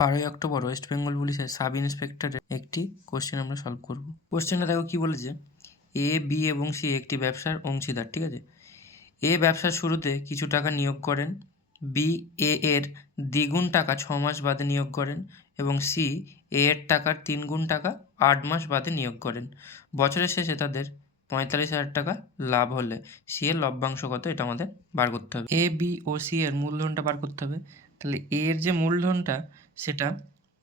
October West Bengal পুলিশের sub ইন্সপেক্টরের একটি question আমরা সলভ করব। কোশ্চেনটা দেখো কী বলেছে, এ বি এবং সি একটি ব্যবসার অংশীদার, ঠিক আছে। এ ব্যবসার শুরুতে কিছু টাকা নিয়োগ করেন, বি এ এর দ্বিগুণ টাকা 6 মাস বাদে নিয়োগ করেন এবং সি এ এর টাকার 3 গুণ টাকা 8 মাস বাদে নিয়োগ করেন। বছরের শেষে তাদের 45,000 টাকা লাভ হলে সি এর লভ্যাংশ কত, এটা আমাদের বার করতে হবে। এ বি ও সি এর মূলধনটা বার করতে হবে। তাহলে এ এর যে মূলধনটা সেটা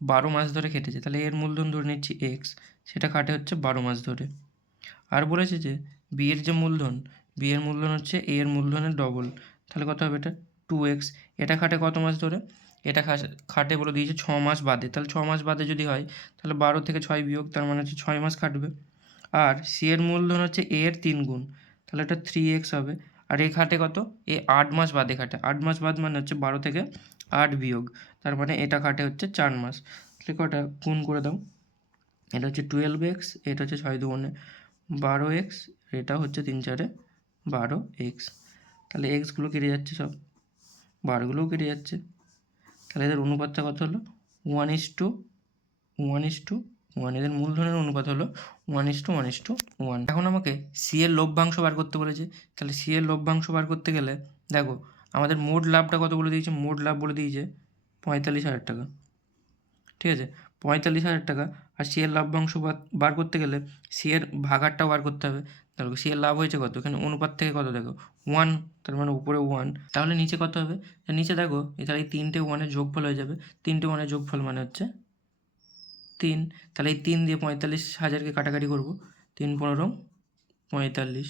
12 মাস ধরে খেটেছে, তাহলে এর মূলধন ধরে নিচ্ছি এক্স, সেটা খাটে হচ্ছে 12 মাস ধরে। আর বলেছে যে বি এর যে মূলধন, বি এর মূলধন হচ্ছে এ এর মূলধনের ডবল, তাহলে কত হবে এটা 2x। এটা খাটে কত মাস ধরে, এটা খাটে বলে দিয়েছে 6 মাস বাদে, তাহলে 6 মাস বাদে যদি হয় তাহলে 12 থেকে 6 বিয়োগ, তার মানে হচ্ছে 6 মাস খাটবে। আর সি এর মূলধন হচ্ছে এ এর 3 গুণ, তাহলে এটা 3x হবে। আর এ খাটে কত, এ 8 মাস বাদে খাটে, 8 মাস বাদ মানে হচ্ছে 12 থেকে 8 বিয়োগ, তার মানে এটা খাটে হচ্ছে 4 মাস। তাহলে কটা গুণ করে দাও, এটা হচ্ছে 12x, এটা হচ্ছে 6 দুগুণে 12x, এটা হচ্ছে 3 4 12x। তাহলে এক্সগুলো কেটে যাচ্ছে, সব বারগুলোও কেটে যাচ্ছে, তাহলে এদের অনুপাতটা কত হলো 1:1:1। এদের মূলধনের অনুপাত হলো 1:1:1। এখন আমাকে সি এর লভ্যাংশ বার করতে বলেছে, তাহলে সি এর লভ্যাংশ বার করতে গেলে দেখো আমাদের মোট লাভটা কত বলে দিয়েছে, মোট লাভ বলে দিয়েছে 45,000 টাকা, ঠিক আছে 45,000 টাকা। আর সি এর লভ্যাংশ বার করতে গেলে সি এর ভাগারটাও বার করতে হবে। দেখো সি এর লাভ হয়েছে কত, এখানে অনুপাত থেকে কত দেখো 1, তার মানে উপরে 1, তাহলে নিচে কত হবে, নিচে দেখো তাহলে এই 3টে 1-এর যোগফল হয়ে যাবে, 3টে 1-এর যোগফল মানে হচ্ছে 3। তাহলে এই 3 দিয়ে 45,000কে কাটাকাটি করবো, 3 15 45,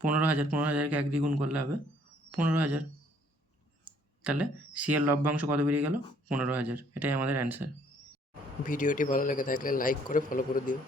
15,000, 15,000কে 1 দিয়ে গুণ করলে হবে 15,000। তাহলে সি এর লভ্যাংশ কত বেরিয়ে গেল 15,000, এটাই আমাদের অ্যান্সার। ভিডিওটি ভালো লেগে থাকলে লাইক করে ফলো করে দিও।